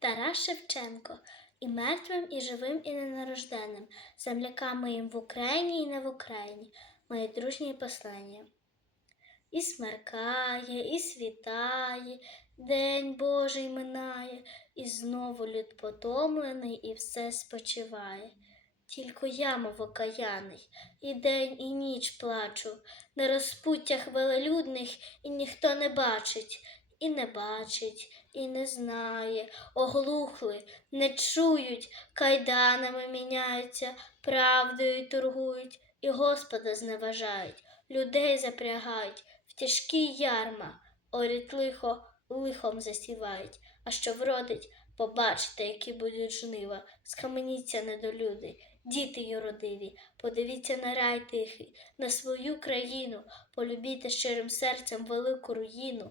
Тарас Шевченко і мертвим, і живим, і ненарожденним, землякам моїм в Україні і не в Україні, мої дружні послання. І смеркає, і світає, день Божий минає, і знову люд потомлений, і все спочиває. Тільки я, мов окаяний, і день, і ніч плачу, на розпуттях велелюдних і ніхто не бачить, і не бачить, і не знає, оглухли, не чують, кайданами міняються, правдою торгують, і Господа зневажають, людей запрягають, в тяжкі ярма, орють лихо, лихом засівають, а що вродить, побачите, які будуть жнива, схаменіться недолюди, діти юродиві, подивіться на рай тихий, на свою країну, полюбіте щирим серцем велику руїну,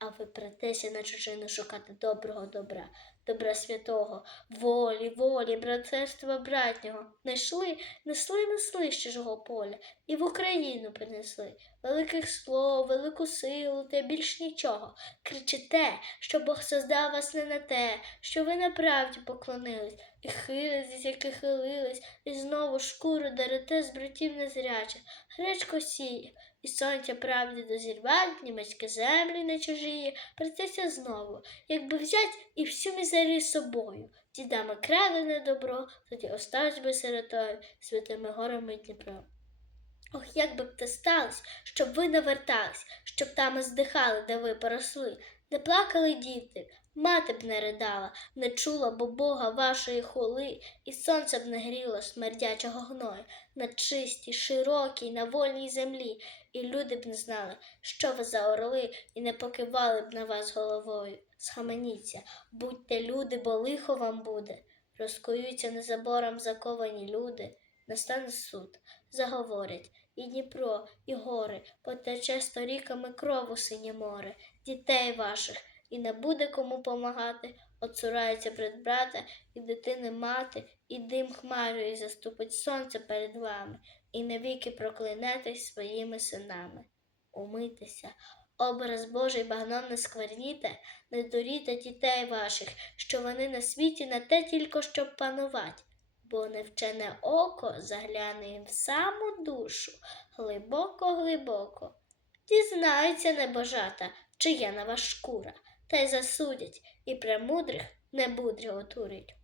а ви претеся на чужину шукати доброго добра, добра святого, волі, волі, братерства братнього. Несли, несли, несли з чужого поля і в Україну принесли великих слов, велику силу та більш нічого. Кричите, що Бог создав вас не на те, що ви на правді поклонились, і хилитесь, як і хилились, і знову шкуру дарите з братів незрячих. Гречко сіє, і сонця правди дозірвать, німецькі землі не чужії, притеся знову, якби взять і всю мізері з собою. Дідами крадене добро, тоді остались би сиротою, святими горами Дніпро. Ох, як би б те сталося, щоб ви не вертались, щоб там здихали, де ви поросли, не плакали діти, мати б не ридала, не чула бо Бога вашої хули, і сонце б не гріло смердячого гною на чистій, широкій, на вольній землі, і люди б не знали, що ви за орли, і не покивали б на вас головою. Схаменіться, будьте люди, бо лихо вам буде. Розкуються незабором заковані люди, настане суд, заговорять і Дніпро, і гори, потече сторіками кров у синє море, дітей ваших, і не буде кому помагати, оцурається брат брата, і дитини мати, і дим хмарою заступить сонце перед вами, і навіки проклянетесь своїми синами. Умитися, образ Божий багном не скверніте, не дуріте дітей ваших, що вони на світі на те тільки щоб панувати, бо невчене око загляне їм в саму душу, глибоко-глибоко. Дізнаються небожата, чия на вас шкура, та й засудять, і премудрих небудрі отурять.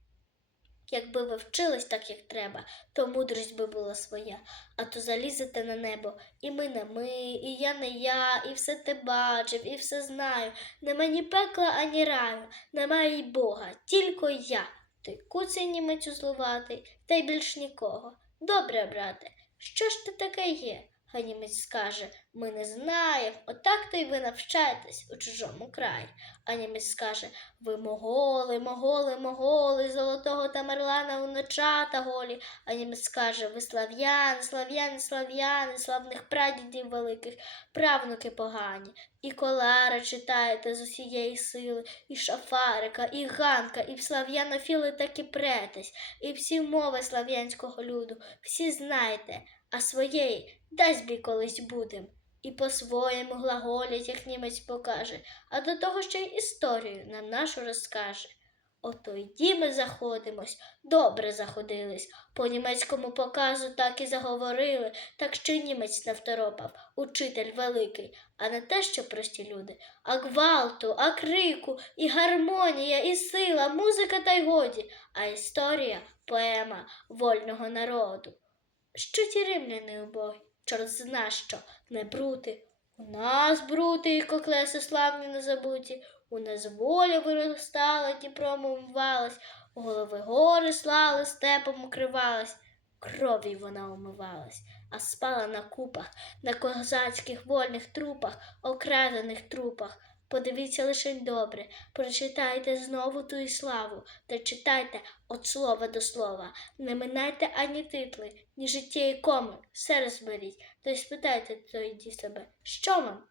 Якби ви вчились так, як треба, то мудрість би була своя, а то залізете на небо, і ми не ми, і я не я, і все те бачив, і все знаю. Нема ні пекла, ані раю, немає й Бога, тільки я. Той куций німець узлуватий, та й більш нікого. Добре, брате, що ж ти таке є? Хай німець скаже, ми не знаємо, отак то й ви навчаєтесь у чужому краї. А німець скаже, ви моголи, моголи, моголи, золотого Тамерлана уночата голі. А німець скаже, ви слав'яни, слав'яни, слав'яни, славних прадідів великих, правнуки погані. І колара читаєте з усієї сили, і шафарика, і ганка, і в слав'янофіли таки претесь, і всі мови слав'янського люду, всі знаєте, а своєї дасть бі колись будем. І по-своєму глаголять, як німець покаже, а до того ще й історію нам нашу розкаже. Ото йді ми заходимось, добре заходились, по німецькому показу так і заговорили, так що німець не второпав, учитель великий, а не те, що прості люди, а гвалту, а крику, і гармонія, і сила, музика та й годі, а історія поема вольного народу. Що ті римляни убогі, чорт зна що, не брути. У нас брути і коклеси славні не забуті, у нас воля виростала, Дніпром умивалась, голови гори слали, степом укривалась, кров'ю вона умивалась, а спала на купах, на козацьких вольних трупах, окрадених трупах. Подивіться лише добре, прочитайте знову ту і славу, та читайте від слова до слова. Не минайте ані титли, ні життя і коми, все розберіть, то й спитайте тоді себе, що вам?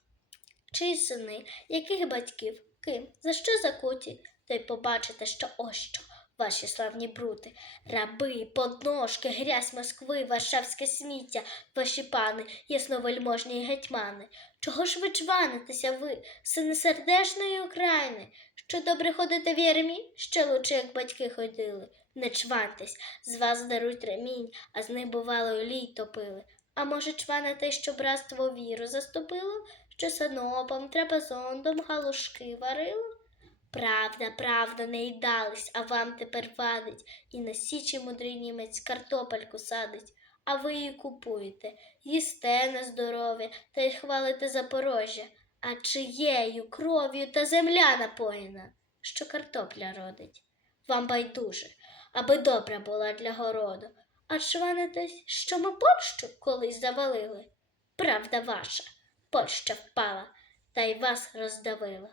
Чиї сини, яких батьків, ким, за що закуті? то й побачите, що ось що. Ваші славні брути, раби, подножки, грязь Москви, варшавське сміття, ваші пани, ясновельможні гетьмани. Чого ж ви чванитеся ви, сини сердешної України? Що добре ходите в ярмі, ще лучше, як батьки ходили. Не чваньтесь, з вас дарують ремінь, а з них бувало лій топили. А може, чваните, що братство віру заступило, що санопом, трапезондом галушки варило? Правда, правда, не їдались, а вам тепер вадить, і на січі мудрий німець картопельку садить, а ви її купуєте, їсте на здоров'я та й хвалите Запорожжя. А чиєю кров'ю та земля напоєна, що картопля родить? Вам байдуже, аби добра була для городу. А чванитесь, що ми Польщу колись завалили? Правда ваша, Польща впала, та й вас роздавила.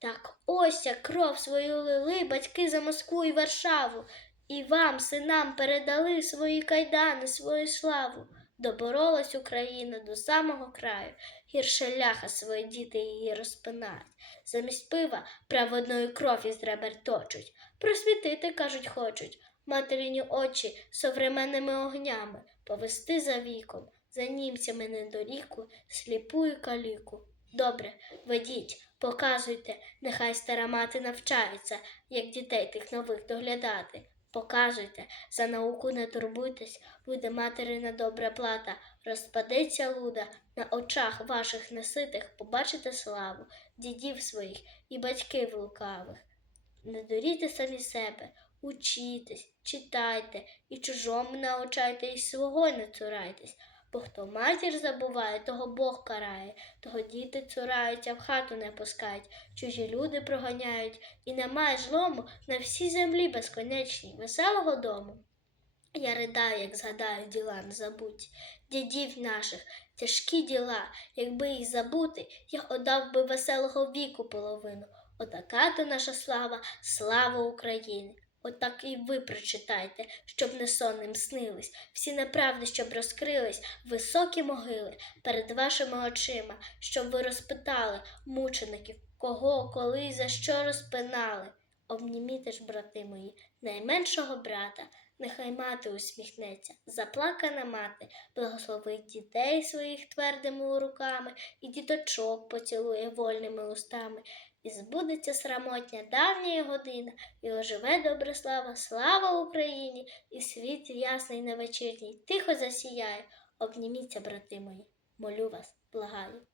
Так ось як кров свою лили батьки за Москву і Варшаву, і вам, синам, передали свої кайдани, свою славу. Доборолась Україна до самого краю, гірше ляха свої діти її розпинають. Замість пива праведною кров із ребер точуть, просвітити, кажуть, хочуть, материні очі современними огнями, повести за віком, за німцями недоріку, сліпу і каліку. Добре, ведіть, показуйте, нехай стара мати навчається, як дітей тих нових доглядати. Показуйте, за науку не турбуйтесь, буде материна добра плата, розпадеться луда, на очах ваших неситих побачите славу, дідів своїх і батьків лукавих. Не дурійте самі себе, учітесь, читайте, і чужому научайте, і свого не цурайтесь. Бо хто матір забуває, того Бог карає, того діти цураються, в хату не пускають, чужі люди проганяють, і немає злому на всій землі безконечній, веселого дому. Я ридаю, як згадаю діла незабуті, дідів наших, тяжкі діла, якби їх забути, я отдав би веселого віку половину. Отака то наша слава, слава України. Отак і ви прочитайте, щоб не сонним снились, всі неправди, щоб розкрились, високі могили перед вашими очима, щоб ви розпитали мучеників, кого, коли і за що розпинали. Обніміте ж, брати мої, найменшого брата, нехай мати усміхнеться, заплакана мати, благословить дітей своїх твердими руками і діточок поцілує вольними устами. І збудеться срамотня давня година, і оживе добра слава, слава Україні, і світ ясний на вечірній тихо засіяє. Обніміться, брати мої, молю вас, благаю.